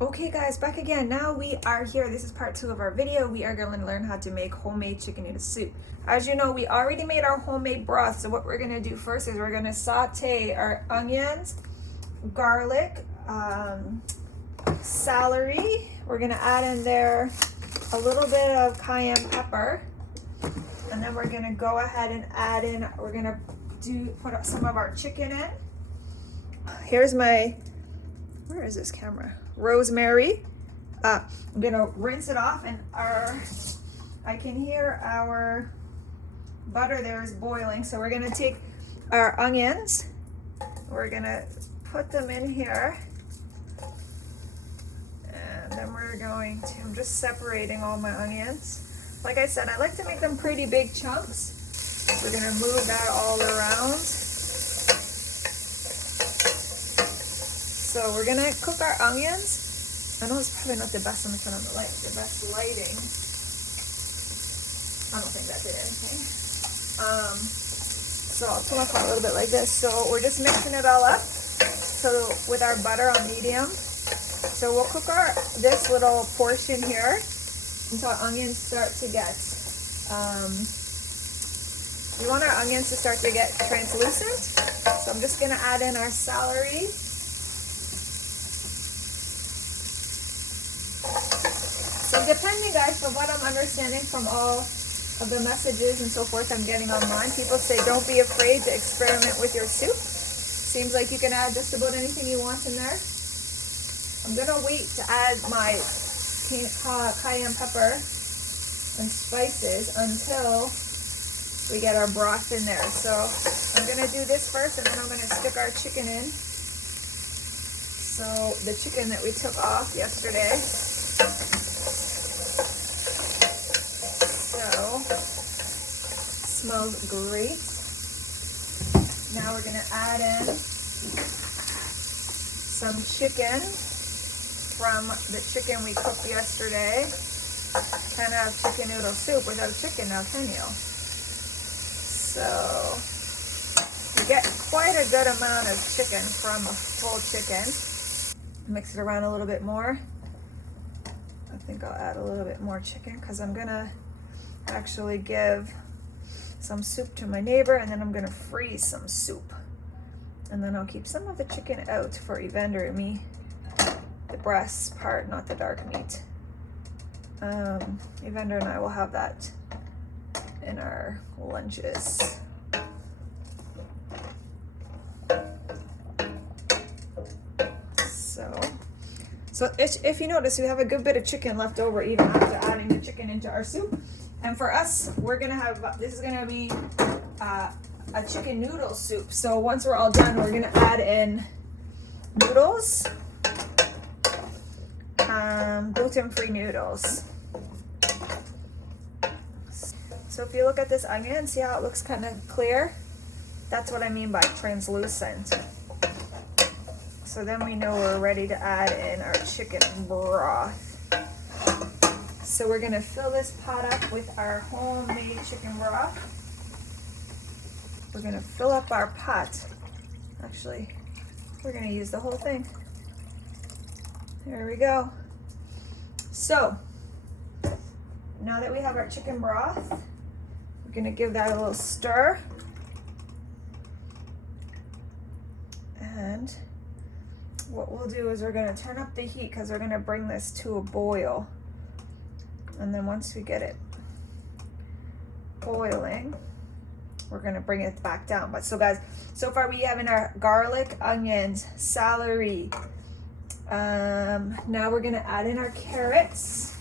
Okay guys, back again. Now we are here. This is part 2 of our video. We are going to learn how to make homemade chicken noodle soup. As you know, we already made our homemade broth. So what we're going to do first is we're going to saute our onions, garlic, celery. We're going to add in there a little bit of cayenne pepper. And then we're going to go ahead and add in, we're going to put some of our chicken in. Here's my, where is this camera? Rosemary. I'm gonna rinse it off, and I can hear our butter there is boiling. So we're gonna take our onions, we're gonna put them in here, and then we're going to, I'm just separating all my onions. Like I said, I like to make them pretty big chunks. We're gonna move that all around. So we're gonna cook our onions. I know it's probably not the best. I'm gonna turn on the light. The best lighting. I don't think that did anything. So I'll pull up a little bit like this. So we're just mixing it all up. So with our butter on medium. So we'll cook this little portion here until our onions start to get. We want our onions to start to get translucent. So I'm just gonna add in our celery. So depending, guys, from what I'm understanding from all of the messages and so forth I'm getting online, people say don't be afraid to experiment with your soup. Seems like you can add just about anything you want in there. I'm going to wait to add my cayenne pepper and spices until we get our broth in there. So I'm going to do this first, and then I'm going to stick our chicken in. So the chicken that we took off yesterday. Smells great. Now we're gonna add in some chicken from the chicken we cooked yesterday. Can't have chicken noodle soup without chicken now, can you? So you get quite a good amount of chicken from a full chicken. Mix it around a little bit more. I think I'll add a little bit more chicken because I'm gonna actually give some soup to my neighbor, and then I'm gonna freeze some soup, and then I'll keep some of the chicken out for Evander and me, the breast part, not the dark meat. Evander and I will have that in our lunches. So if you notice, we have a good bit of chicken left over even after adding the chicken into our soup. And for us, we're gonna have, this is gonna be a chicken noodle soup. So once we're all done, we're gonna add in noodles, gluten-free noodles. So if you look at this onion, see how it looks kind of clear? That's what I mean by translucent. So then we know we're ready to add in our chicken broth. So we're gonna fill this pot up with our homemade chicken broth. We're gonna fill up our pot. Actually, we're gonna use the whole thing. There we go. So, now that we have our chicken broth, we're gonna give that a little stir. And what we'll do is we're gonna turn up the heat because we're gonna bring this to a boil. And then once we get it boiling, we're gonna bring it back down. But so guys, so far we have in our garlic, onions, celery. Now we're gonna add in our carrots.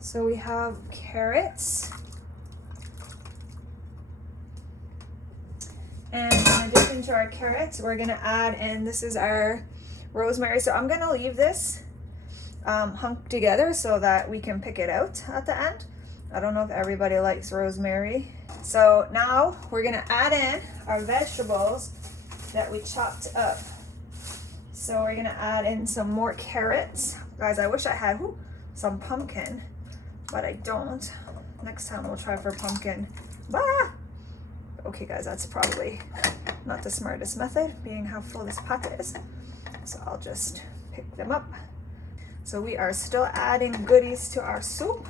So we have carrots. And in addition to our carrots, we're gonna add in, this is our rosemary. So I'm gonna leave this hunk together so that we can pick it out at the end. I don't know if everybody likes rosemary. So now we're gonna add in our vegetables that we chopped up. So we're gonna add in some more carrots. Guys, I wish I had some pumpkin, but I don't. Next time we'll try for pumpkin. Bah! Okay guys, that's probably not the smartest method, being how full this pot is. So I'll just pick them up. So we are still adding goodies to our soup.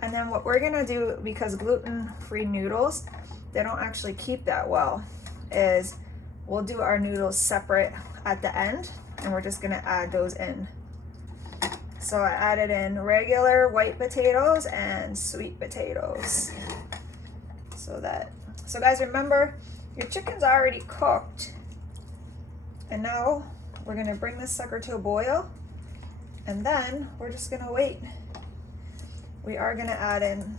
And then what we're gonna do, because gluten-free noodles, they don't actually keep that well, is we'll do our noodles separate at the end, and we're just gonna add those in. So I added in regular white potatoes and sweet potatoes. So guys, remember, your chicken's already cooked. And now we're gonna bring this sucker to a boil, and then we're just gonna wait. We are gonna add in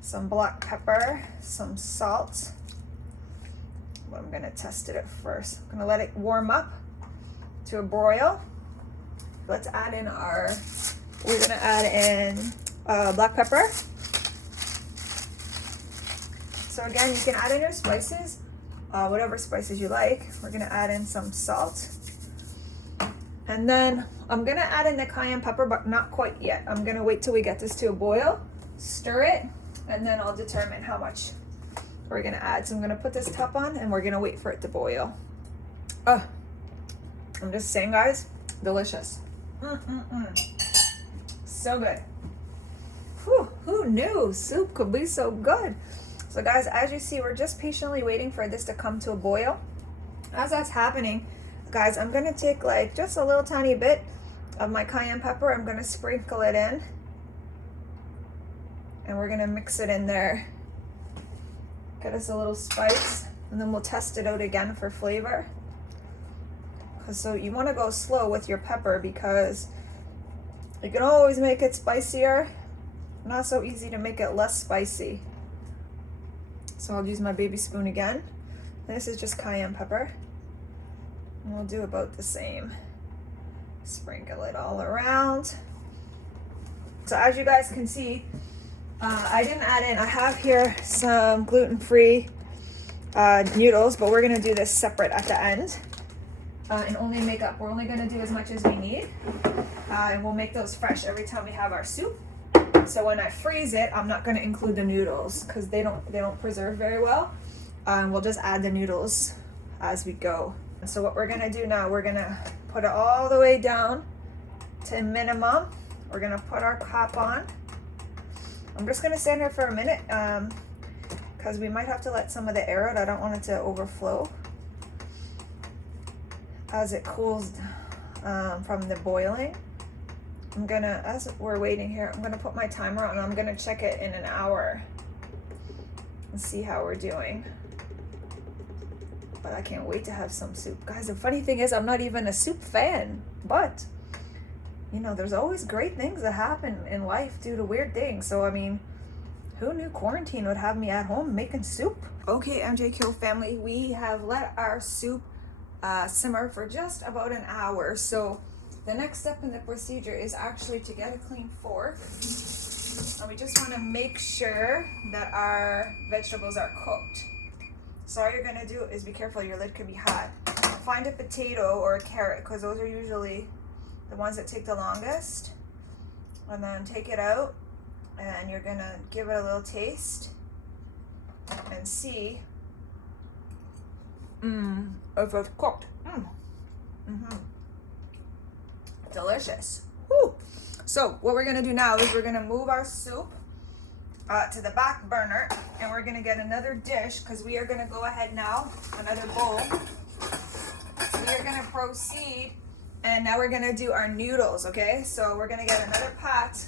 some black pepper, some salt. But I'm gonna test it at first. I'm gonna let it warm up to a broil. Let's add in we're gonna add in black pepper. So again, you can add in your spices, whatever spices you like. We're gonna add in some salt. And then I'm gonna add in the cayenne pepper, but not quite yet. I'm gonna wait till we get this to a boil, stir it, and then I'll determine how much we're gonna add. So I'm gonna put this top on and we're gonna wait for it to boil. Oh, I'm just saying, guys, delicious. So good. Whew, who knew soup could be so good? So guys, as you see, we're just patiently waiting for this to come to a boil. As that's happening, guys, I'm gonna take like just a little tiny bit of my cayenne pepper. I'm gonna sprinkle it in, and we're gonna mix it in there. Get us a little spice, and then we'll test it out again for flavor. So you want to go slow with your pepper, because you can always make it spicier. Not so easy to make it less spicy. So I'll use my baby spoon again. This is just cayenne pepper. And we'll do about the same. Sprinkle it all around. So as you guys can see, I didn't add in, I have here some gluten-free noodles, but we're gonna do this separate at the end. And only we're only gonna do as much as we need. And we'll make those fresh every time we have our soup. So when I freeze it, I'm not gonna include the noodles because they don't preserve very well. We'll just add the noodles as we go. So what we're gonna do now, we're gonna put it all the way down to minimum. We're gonna put our cap on. I'm just gonna stand here for a minute because we might have to let some of the air out. I don't want it to overflow. As it cools from the boiling, as we're waiting here, I'm gonna put my timer on and I'm gonna check it in an hour and see how we're doing. But I can't wait to have some soup. Guys, the funny thing is I'm not even a soup fan, but you know, there's always great things that happen in life due to weird things. So I mean, who knew quarantine would have me at home making soup? Okay, MJKO family, we have let our soup simmer for just about an hour. So the next step in the procedure is actually to get a clean fork, and we just want to make sure that our vegetables are cooked. So all you're going to do is be careful, your lid could be hot. Find a potato or a carrot, because those are usually the ones that take the longest. And then take it out, and you're going to give it a little taste and see if it's cooked. Delicious. Woo. So what we're gonna do now is we're gonna move our soup to the back burner, and we're gonna get another dish because we are gonna go ahead now, another bowl. We are gonna proceed, and now we're gonna do our noodles, okay? So we're gonna get another pot.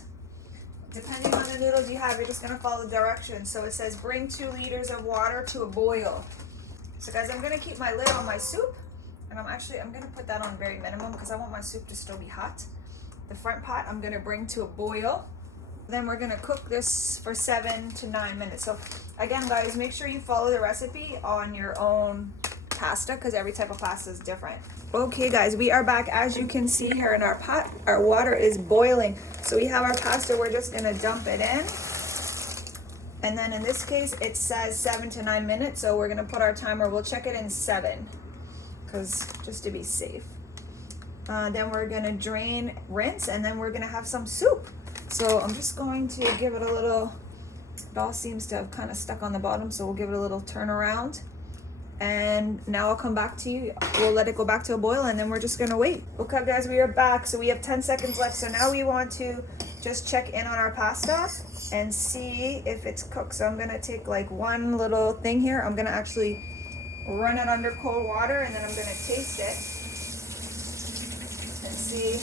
Depending on the noodles you have, you're just gonna follow the directions. So it says bring 2 liters of water to a boil. So guys, I'm gonna keep my lid on my soup, and I'm gonna put that on very minimum because I want my soup to still be hot. The front pot I'm gonna bring to a boil. Then we're gonna cook this for 7 to 9 minutes. So again, guys, make sure you follow the recipe on your own pasta because every type of pasta is different. Okay guys, we are back. As you can see here in our pot, our water is boiling. So we have our pasta, we're just gonna dump it in. And then in this case, it says 7 to 9 minutes. So we're gonna put our timer, we'll check it in 7, because just to be safe. Then we're gonna drain, rinse, and then we're gonna have some soup. So I'm just going to give it a little, it all seems to have kind of stuck on the bottom, so we'll give it a little turn around. And now I'll come back to you. We'll let it go back to a boil, and then we're just gonna wait. Okay guys, we are back. So we have 10 seconds left. So now we want to just check in on our pasta and see if it's cooked. So I'm gonna take like one little thing here. I'm gonna actually run it under cold water, and then I'm gonna taste it and see.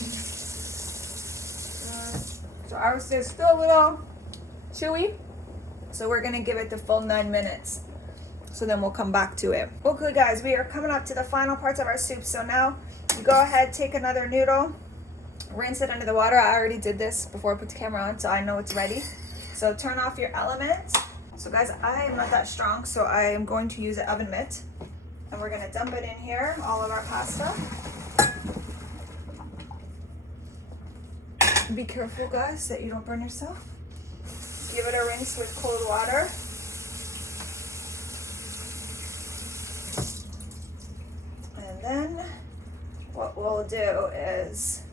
So ours is still a little chewy. So we're gonna give it the full 9 minutes. So then we'll come back to it. Okay guys, we are coming up to the final parts of our soup. So now you go ahead, take another noodle, rinse it under the water. I already did this before I put the camera on, so I know it's ready. So turn off your element. So guys, I am not that strong, so I am going to use an oven mitt. And we're gonna dump it in here, all of our pasta. Be careful guys that you don't burn yourself. Give it a rinse with cold water. Then what we'll do is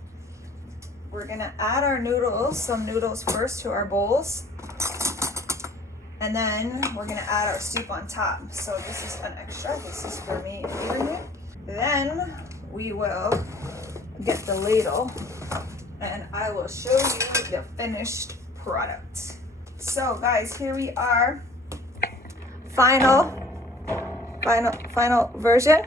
we're gonna add our noodles, some noodles first to our bowls, and then we're gonna add our soup on top. So this is an extra, this is for me and Adrian. Then we will get the ladle and I will show you the finished product. So guys, here we are, final version.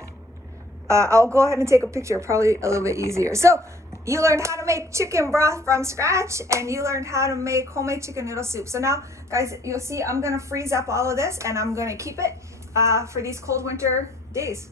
I'll go ahead and take a picture, probably a little bit easier. So you learned how to make chicken broth from scratch, and you learned how to make homemade chicken noodle soup. So now guys, you'll see I'm gonna freeze up all of this, and I'm gonna keep it for these cold winter days.